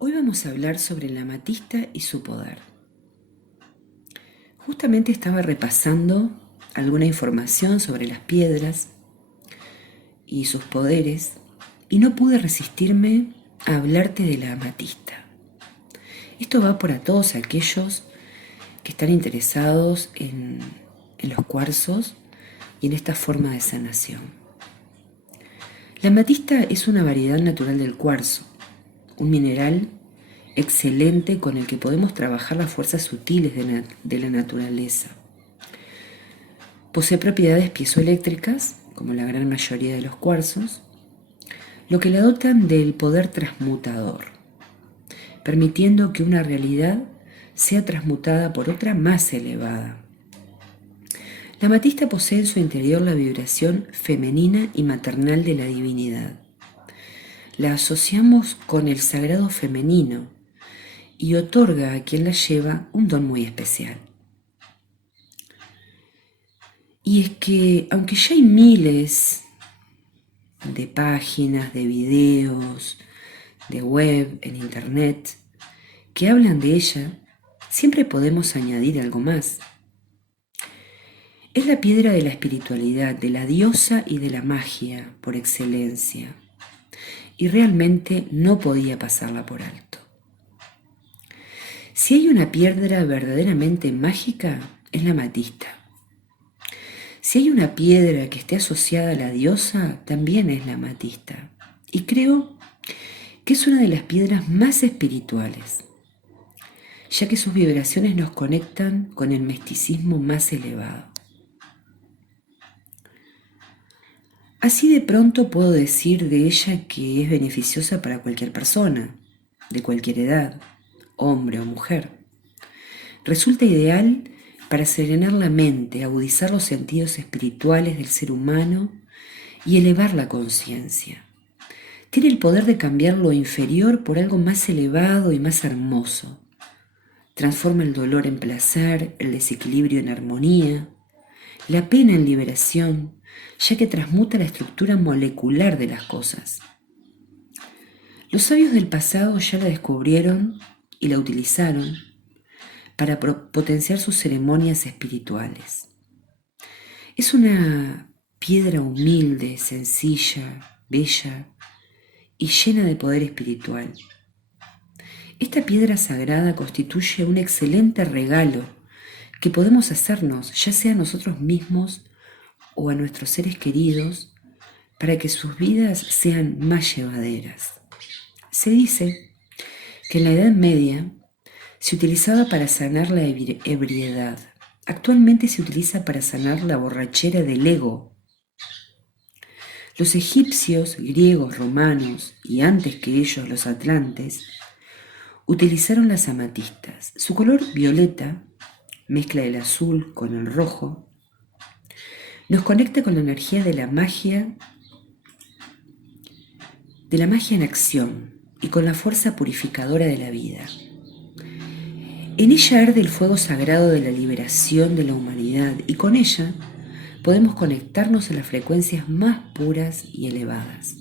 Hoy vamos a hablar sobre la amatista y su poder. Justamente estaba repasando alguna información sobre las piedras y sus poderes y no pude resistirme a hablarte de la amatista. Esto va para todos aquellos que están interesados en los cuarzos y en esta forma de sanación. La amatista es una variedad natural del cuarzo, un mineral excelente con el que podemos trabajar las fuerzas sutiles de la naturaleza. Posee propiedades piezoeléctricas, como la gran mayoría de los cuarzos, lo que la dotan del poder transmutador, permitiendo que una realidad sea transmutada por otra más elevada. La amatista posee en su interior la vibración femenina y maternal de la divinidad. La asociamos con el sagrado femenino y otorga a quien la lleva un don muy especial. Y es que, aunque ya hay miles de páginas, de videos, de web, en internet, que hablan de ella, siempre podemos añadir algo más. Es la piedra de la espiritualidad, de la diosa y de la magia por excelencia, y realmente no podía pasarla por alto. Si hay una piedra verdaderamente mágica, es la amatista. Si hay una piedra que esté asociada a la diosa, también es la amatista. Y creo que es una de las piedras más espirituales, ya que sus vibraciones nos conectan con el misticismo más elevado. Así de pronto puedo decir de ella que es beneficiosa para cualquier persona, de cualquier edad, hombre o mujer. Resulta ideal para serenar la mente, agudizar los sentidos espirituales del ser humano y elevar la conciencia. Tiene el poder de cambiar lo inferior por algo más elevado y más hermoso. Transforma el dolor en placer, el desequilibrio en armonía, la pena en liberación, ya que transmuta la estructura molecular de las cosas. Los sabios del pasado ya la descubrieron y la utilizaron para potenciar sus ceremonias espirituales. Es una piedra humilde, sencilla, bella y llena de poder espiritual. Esta piedra sagrada constituye un excelente regalo que podemos hacernos, ya sea a nosotros mismos o a nuestros seres queridos, para que sus vidas sean más llevaderas. Se dice que en la Edad Media se utilizaba para sanar la ebriedad. Actualmente se utiliza para sanar la borrachera del ego. Los egipcios, griegos, romanos y antes que ellos los atlantes utilizaron las amatistas. Su color violeta, mezcla del azul con el rojo, nos conecta con la energía de la magia en acción y con la fuerza purificadora de la vida. En ella arde el fuego sagrado de la liberación de la humanidad y con ella podemos conectarnos a las frecuencias más puras y elevadas.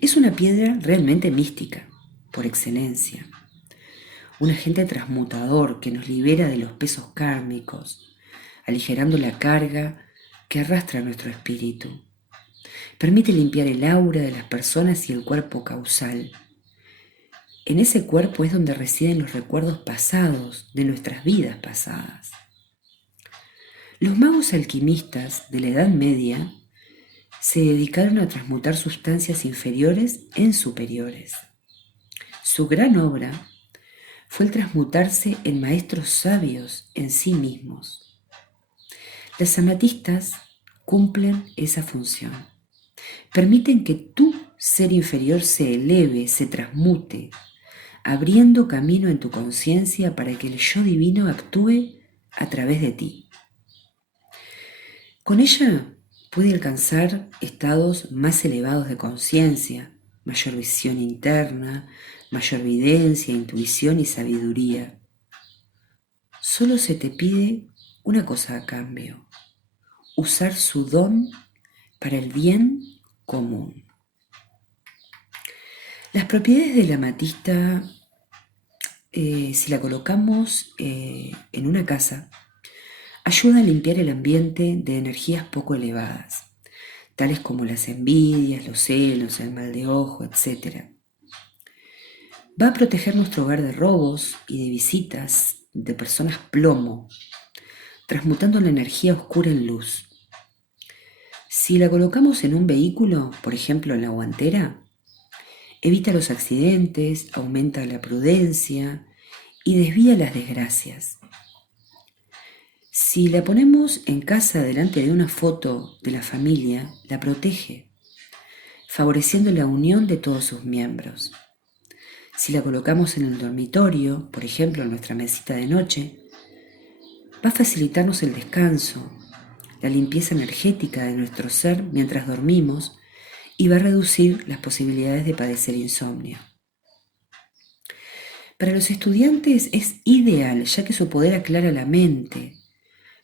Es una piedra realmente mística, por excelencia. Un agente transmutador que nos libera de los pesos kármicos, aligerando la carga que arrastra nuestro espíritu. Permite limpiar el aura de las personas y el cuerpo causal. En ese cuerpo es donde residen los recuerdos pasados de nuestras vidas pasadas. Los magos alquimistas de la Edad Media se dedicaron a transmutar sustancias inferiores en superiores. Su gran obra fue el transmutarse en maestros sabios en sí mismos. Las amatistas cumplen esa función. Permiten que tu ser inferior se eleve, se transmute, abriendo camino en tu conciencia para que el yo divino actúe a través de ti. Con ella puede alcanzar estados más elevados de conciencia, mayor visión interna, mayor videncia, intuición y sabiduría. Solo se te pide una cosa a cambio: usar su don para el bien común. Las propiedades de la amatista, si la colocamos en una casa, ayuda a limpiar el ambiente de energías poco elevadas, tales como las envidias, los celos, el mal de ojo, etc. Va a proteger nuestro hogar de robos y de visitas de personas plomo, transmutando la energía oscura en luz. Si la colocamos en un vehículo, por ejemplo en la guantera, evita los accidentes, aumenta la prudencia y desvía las desgracias. Si la ponemos en casa delante de una foto de la familia, la protege, favoreciendo la unión de todos sus miembros. Si la colocamos en el dormitorio, por ejemplo en nuestra mesita de noche, va a facilitarnos el descanso, la limpieza energética de nuestro ser mientras dormimos y va a reducir las posibilidades de padecer insomnio. Para los estudiantes es ideal, ya que su poder aclara la mente,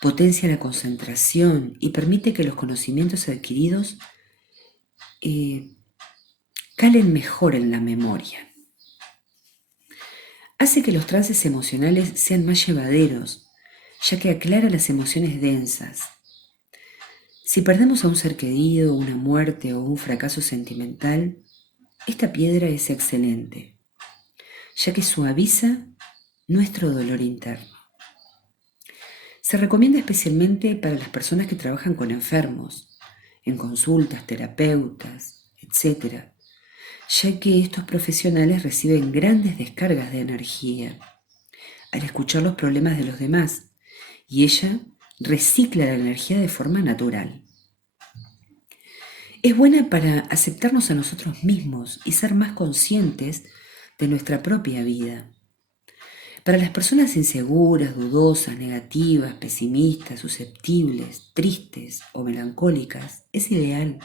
potencia la concentración y permite que los conocimientos adquiridos calen mejor en la memoria. Hace que los trances emocionales sean más llevaderos, ya que aclara las emociones densas. Si perdemos a un ser querido, una muerte o un fracaso sentimental, esta piedra es excelente, ya que suaviza nuestro dolor interno. Se recomienda especialmente para las personas que trabajan con enfermos, en consultas, terapeutas, etc., ya que estos profesionales reciben grandes descargas de energía al escuchar los problemas de los demás, y ella recicla la energía de forma natural. Es buena para aceptarnos a nosotros mismos y ser más conscientes de nuestra propia vida. Para las personas inseguras, dudosas, negativas, pesimistas, susceptibles, tristes o melancólicas, es ideal.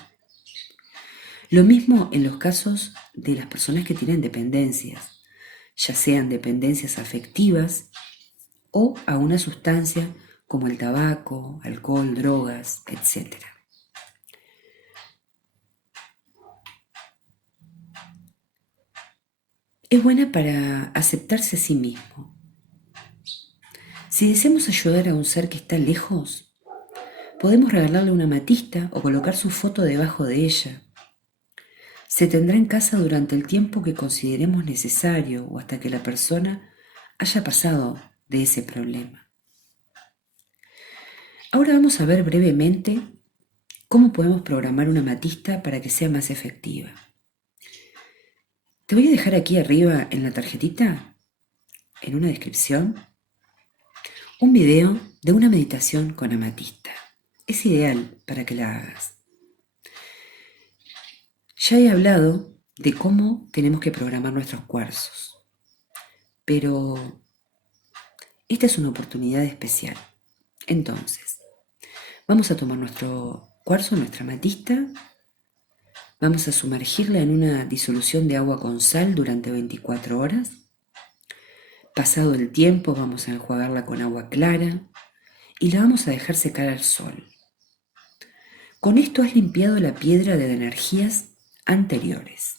Lo mismo en los casos de las personas que tienen dependencias, ya sean dependencias afectivas o a una sustancia como el tabaco, alcohol, drogas, etc. Es buena para aceptarse a sí mismo. Si deseamos ayudar a un ser que está lejos, podemos regalarle una amatista o colocar su foto debajo de ella. Se tendrá en casa durante el tiempo que consideremos necesario o hasta que la persona haya pasado de ese problema. Ahora vamos a ver brevemente cómo podemos programar una amatista para que sea más efectiva. Te voy a dejar aquí arriba en la tarjetita, en una descripción, un video de una meditación con amatista. Es ideal para que la hagas. Ya he hablado de cómo tenemos que programar nuestros cuarzos, pero esta es una oportunidad especial. Entonces, vamos a tomar nuestro cuarzo, nuestra amatista, vamos a sumergirla en una disolución de agua con sal durante 24 horas. Pasado el tiempo, vamos a enjuagarla con agua clara y la vamos a dejar secar al sol. Con esto has limpiado la piedra de energías anteriores.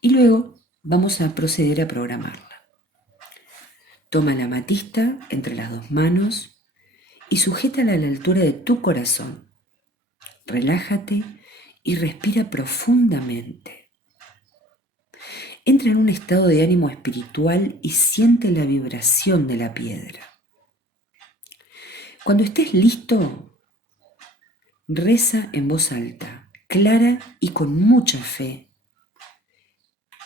Y luego vamos a proceder a programarla. Toma la amatista entre las dos manos y sujétala a la altura de tu corazón. Relájate y respira profundamente. Entra en un estado de ánimo espiritual y siente la vibración de la piedra. Cuando estés listo, reza en voz alta, clara y con mucha fe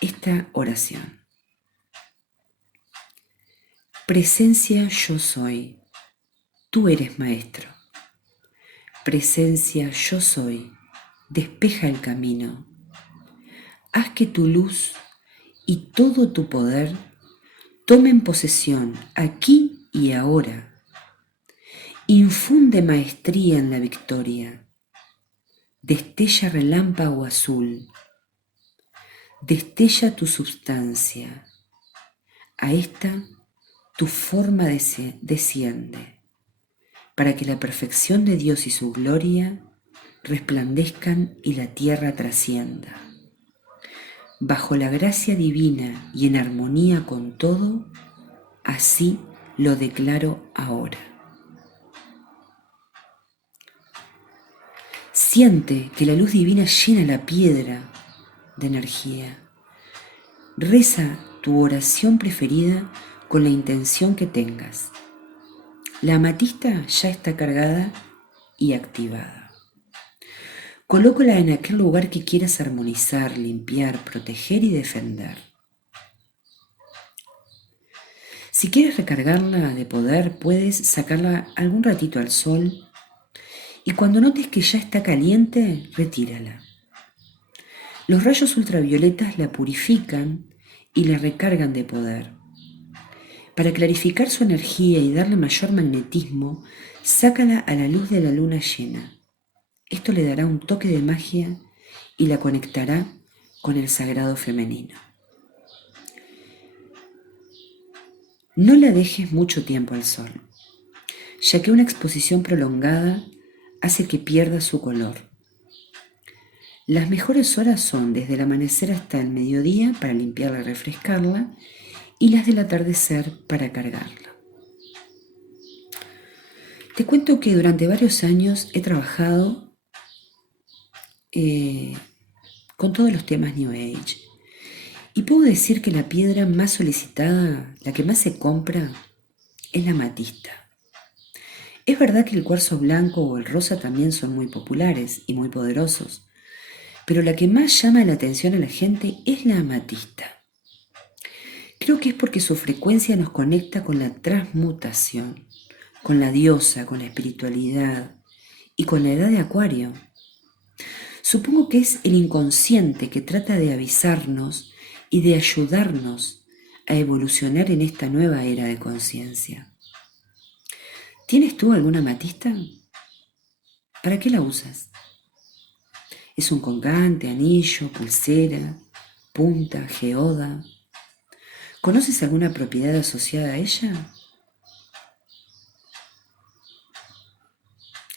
esta oración. Presencia yo soy, tú eres maestro. Presencia yo soy, despeja el camino. Haz que tu luz y todo tu poder tomen posesión aquí y ahora. Infunde maestría en la victoria. Destella relámpago azul. Destella tu substancia. A esta tu forma desciende, para que la perfección de Dios y su gloria resplandezcan y la tierra trascienda. bajo la gracia divina y en armonía con todo, así lo declaro ahora. Siente que la luz divina llena la piedra de energía. Reza tu oración preferida con la intención que tengas. La amatista ya está cargada y activada. Colócala en aquel lugar que quieras armonizar, limpiar, proteger y defender. Si quieres recargarla de poder, puedes sacarla algún ratito al sol y cuando notes que ya está caliente, retírala. Los rayos ultravioletas la purifican y la recargan de poder. Para clarificar su energía y darle mayor magnetismo, sácala a la luz de la luna llena. Esto le dará un toque de magia y la conectará con el sagrado femenino. No la dejes mucho tiempo al sol, ya que una exposición prolongada hace que pierda su color. Las mejores horas son desde el amanecer hasta el mediodía para limpiarla y refrescarla, y las del atardecer para cargarla. Te cuento que durante varios años he trabajado con todos los temas New Age. Y puedo decir que la piedra más solicitada, la que más se compra, es la amatista. Es verdad que el cuarzo blanco o el rosa también son muy populares y muy poderosos, pero la que más llama la atención a la gente es la amatista. Creo que es porque su frecuencia nos conecta con la transmutación, con la diosa, con la espiritualidad y con la edad de Acuario. Supongo que es el inconsciente que trata de avisarnos y de ayudarnos a evolucionar en esta nueva era de conciencia. ¿Tienes tú alguna amatista? ¿Para qué la usas? ¿Es un colgante, anillo, pulsera, punta, geoda? ¿Conoces alguna propiedad asociada a ella?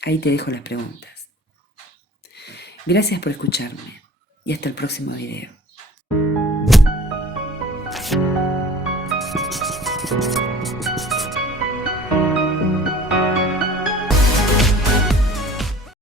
Ahí te dejo las preguntas. Gracias por escucharme y hasta el próximo video.